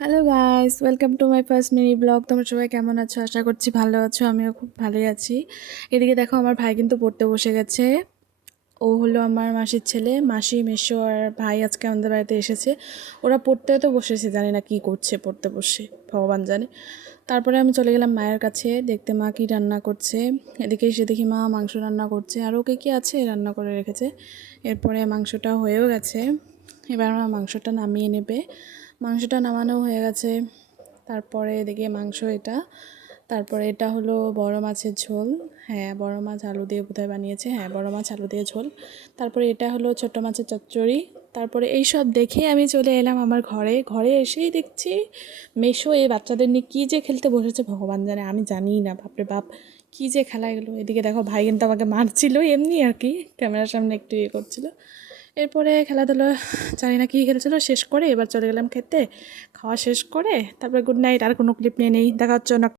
Hello guys, welcome to my first mini blog. তোমরা সবাই কেমন আছো? আশা করছি ভালো আছো। আমিও খুব ভালোই আছি। এদিকে দেখো, আমার ভাই কিন্তু পড়তে বসে গেছে। ও হলো আমার মাসির ছেলে। মাসি, মেসো আর ভাই আজকে আমাদের বাড়িতে এসেছে। ওরা পড়তে তো বসেছে, জানি না কী করছে পড়তে বসে, ভগবান জানে। তারপরে আমি চলে গেলাম মায়ের কাছে দেখতে মা কী রান্না করছে। এদিকে এসে দেখি মা মাংস রান্না করছে, আর ওকে কী আছে রান্না করে রেখেছে। এরপরে মাংসটা হয়েও গেছে, এবার আমার মাংসটা নামিয়ে নেবে। মাংসটা নামানো হয়ে গেছে। তারপরে এদিকে মাংস এটা, তারপরে এটা হলো বড় মাছের ঝোল। হ্যাঁ, বড় মাছ আলু দিয়ে বোধহয় বানিয়েছে। হ্যাঁ, বড় মাছ আলু দিয়ে ঝোল। তারপরে এটা হলো ছোট মাছের চচ্চড়ি। তারপরে এই সব দেখে আমি চলে এলাম আমার ঘরে। ঘরে এসেই দেখছি মেশো এই বাচ্চাদের নিয়ে কী যে খেলতে বসেছে, ভগবান জানে। আমি জানিই না, বাপরে বাপ, কী যে খেলা এগুলো। এদিকে দেখো, ভাই কিন্তু আমাকে মারছিল এমনি আর কি, ক্যামেরার সামনে একটু ইয়ে করছিল। এরপরে খেলাধুলো জানি না কী খেলছিল, শেষ করে এবার চলে গেলাম খেতে। খাওয়া শেষ করে তারপরে গুড নাইট। আর কোনো ক্লিপ নিয়ে নেই, দেখা হচ্ছে না।